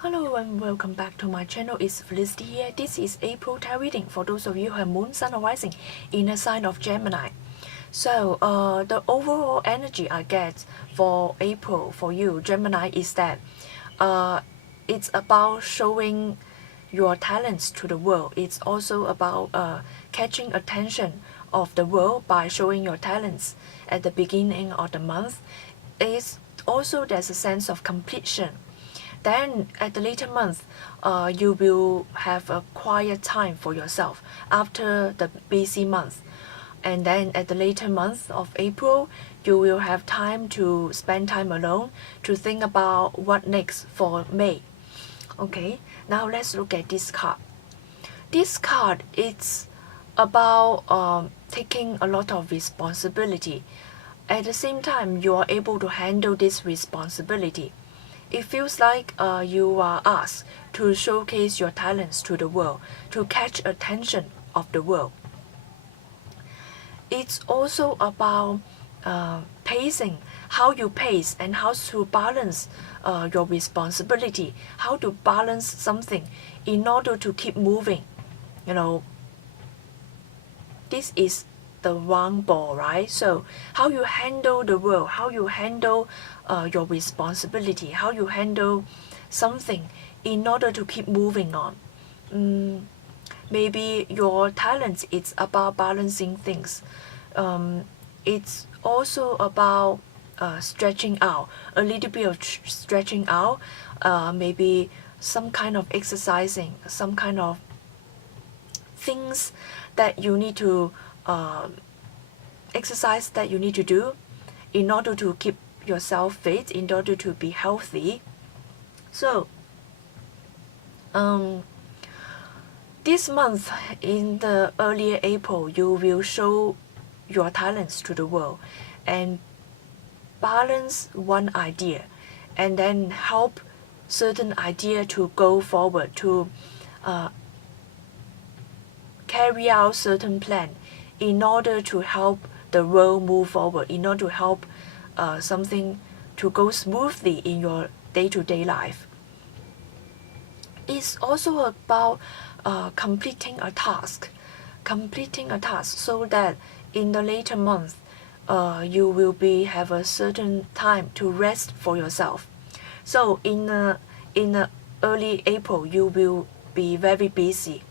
Hello and welcome back to my channel. It's Felicity here. This is April tarot reading for those of you who have Moon, Sun or Rising in a sign of Gemini. So the overall energy I get for April for you, Gemini, is that it's about showing your talents to the world. It's also about catching attention of the world by showing your talents at the beginning of the month. It's also there's a sense of completion. Then at the later month, you will have a quiet time for yourself after the busy month. And then at the later month of April, you will have time to spend time alone to think about what next for May. Okay, now let's look at this card. This card is about taking a lot of responsibility. At the same time, you are able to handle this responsibility. It feels like you are asked to showcase your talents to the world, to catch attention of the world. It's also about pacing, how you pace and how to balance your responsibility, how to balance something in order to keep moving. You know, this is the round ball, right? So how you handle the world, how you handle your responsibility, how you handle something in order to keep moving on. Maybe your talent is about balancing things. It's also about stretching out, a little bit of stretching out, maybe some kind of exercising, some kind of things that you need to exercise that you need to do in order to keep yourself fit, in order to be healthy. So this month in the earlier April, you will show your talents to the world and balance one idea and then help certain idea to go forward, to carry out certain plan in order to help the world move forward, in order to help something to go smoothly in your day-to-day life. It's also about completing a task so that in the later month you will have a certain time to rest for yourself. So in the early April, you will be very busy.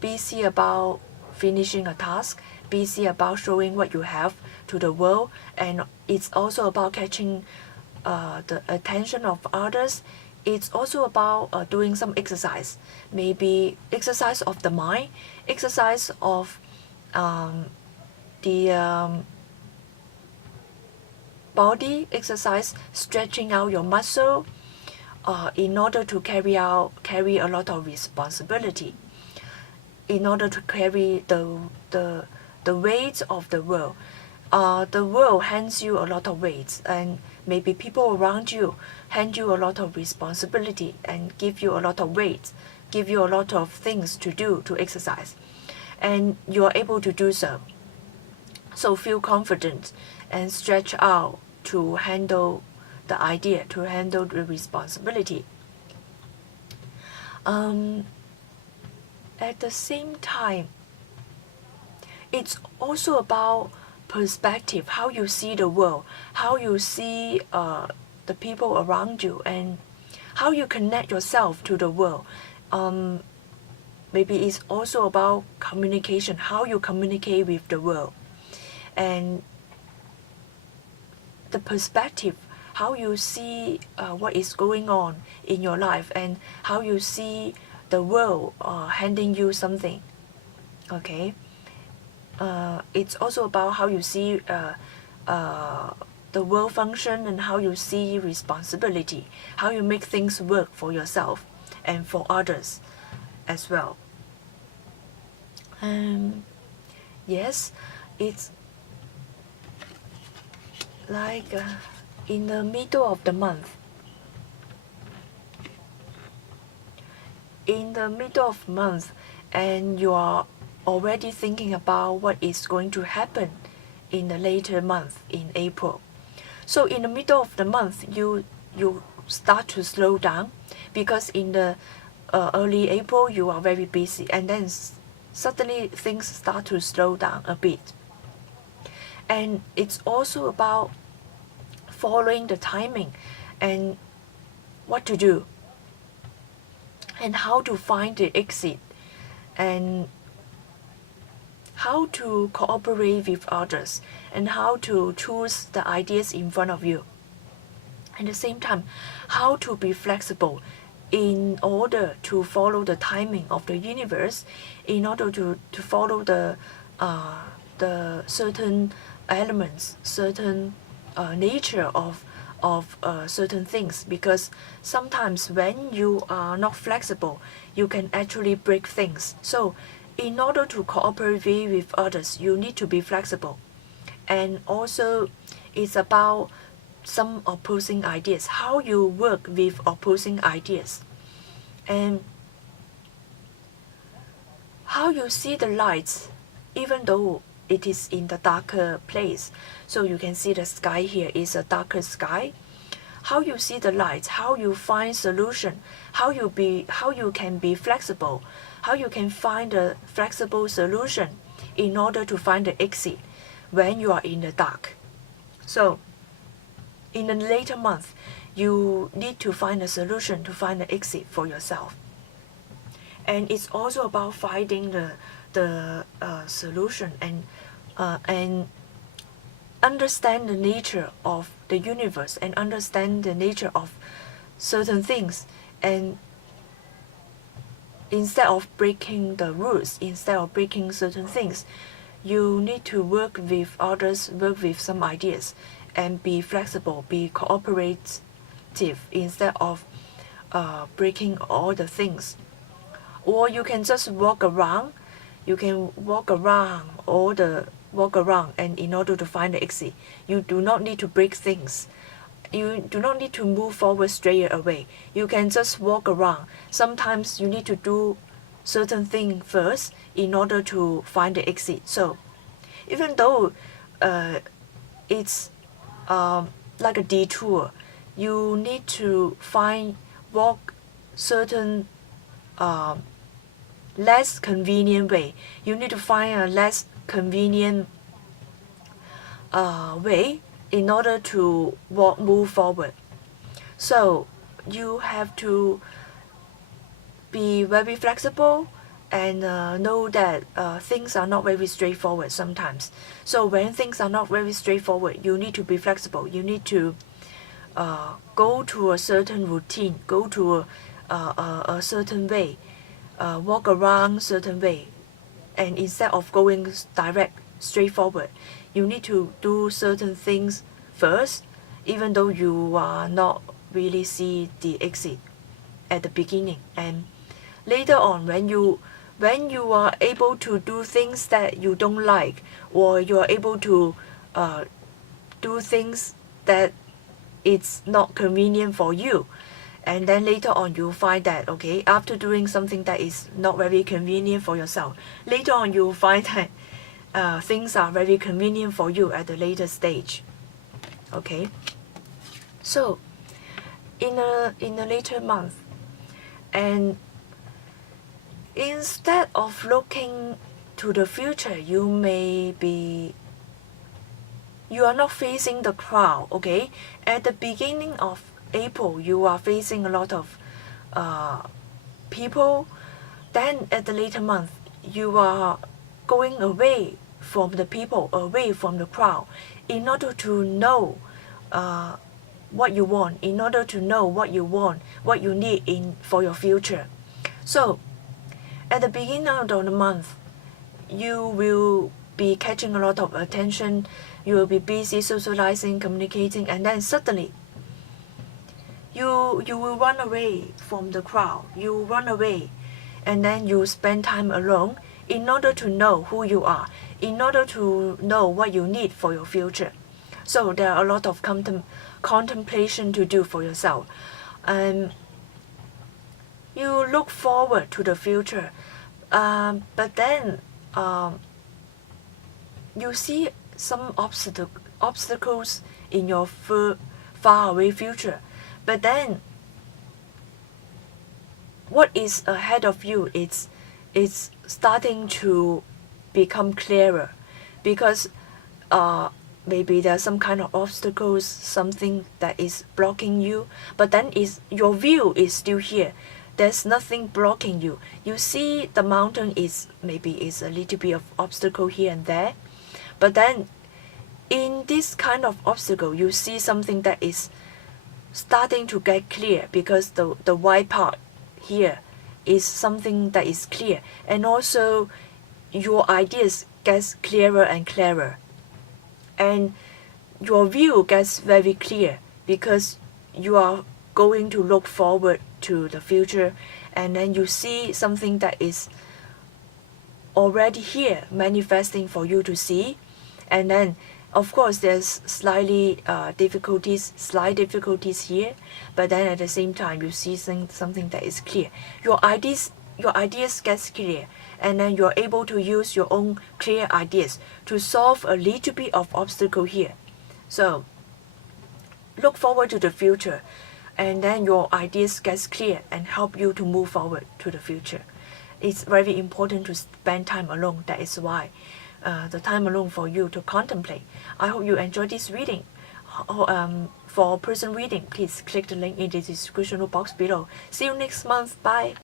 Busy about finishing a task, busy about showing what you have to the world, and it's also about catching the attention of others. It's also about doing some exercise, maybe exercise of the mind, exercise of the body, exercise stretching out your muscle in order to carry a lot of responsibility, in order to carry the weight of the world. The world hands you a lot of weights, and maybe people around you hand you a lot of responsibility and give you a lot of weight, give you a lot of things to do, to exercise, and you are able to do so. So feel confident and stretch out to handle the idea, to handle the responsibility. At the same time, it's also about perspective, how you see the world, how you see the people around you, and how you connect yourself to the world. Maybe it's also about communication, how you communicate with the world, and the perspective, how you see what is going on in your life, and how you see the world handing you something. Okay, it's also about how you see the world function, and how you see responsibility, how you make things work for yourself and for others as well. Yes, it's like in the middle of the month. In the middle of the month, and you are already thinking about what is going to happen in the later month in April. So in the middle of the month, you start to slow down, because in the early April you are very busy, and then suddenly things start to slow down a bit. And it's also about following the timing and what to do and how to find the exit and how to cooperate with others and how to choose the ideas in front of you. At the same time, how to be flexible in order to follow the timing of the universe, in order to follow the certain elements, certain nature of certain things, because sometimes when you are not flexible, you can actually break things. So in order to cooperate with others, you need to be flexible. And also it's about some opposing ideas, how you work with opposing ideas, and how you see the lights even though it is in the darker place. So you can see the sky here is a darker sky. How you see the lights, how you find solution, how you can be flexible, how you can find a flexible solution in order to find the exit when you are in the dark. So in the later month, you need to find a solution to find the exit for yourself. And it's also about finding the solution and understand the nature of the universe and understand the nature of certain things. And instead of breaking the rules, instead of breaking certain things, you need to work with others, work with some ideas, and be flexible, be cooperative instead of breaking all the things. Or you can just walk around. You can walk around and in order to find the exit, you do not need to break things. You do not need to move forward straight away. You can just walk around. Sometimes you need to do certain thing first in order to find the exit. So even though it's like a detour, you need to walk certain less convenient way. You need to find a less convenient way in order to move forward. So you have to be very flexible and know that things are not very straightforward sometimes. So when things are not very straightforward, you need to be flexible. You need to go to a certain routine, go to a certain way, walk around certain way, and instead of going direct straightforward, you need to do certain things first, even though you are not really see the exit at the beginning. And later on, when you are able to do things that you don't like, or you are able to do things that it's not convenient for you, and then later on you'll find that, okay, after doing something that is not very convenient for yourself, later on you'll find that things are very convenient for you at the later stage. Okay, so in a later month, and instead of looking to the future, you are not facing the crowd. Okay, at the beginning of April, you are facing a lot of people. Then at the later month, you are going away from the people, away from the crowd, in order to know what you want, in order to know what you want, what you need for your future. So at the beginning of the month, you will be catching a lot of attention. You will be busy socializing, communicating, and then suddenly you will run away from the crowd. You run away, and then you spend time alone in order to know who you are, in order to know what you need for your future. So there are a lot of contemplation to do for yourself. You look forward to the future, but then you see some obstacles in your far away future. But then what is ahead of you, it's starting to become clearer, because maybe there's some kind of obstacles, something that is blocking you, but then your view is still here. There's nothing blocking you. You see the mountain is a little bit of obstacle here and there, but then in this kind of obstacle you see something that is starting to get clear, because the white part here is something that is clear, and also your ideas gets clearer and clearer, and your view gets very clear, because you are going to look forward to the future, and then you see something that is already here manifesting for you to see. And then of course there's slight difficulties here, but then at the same time you see something that is clear. Your ideas gets clear, and then you're able to use your own clear ideas to solve a little bit of obstacle here. So look forward to the future, and then your ideas gets clear and help you to move forward to the future. It's very important to spend time alone. That is why the time alone for you to contemplate. I hope you enjoyed this reading. For person reading, please click the link in the description box below. See you next month. Bye.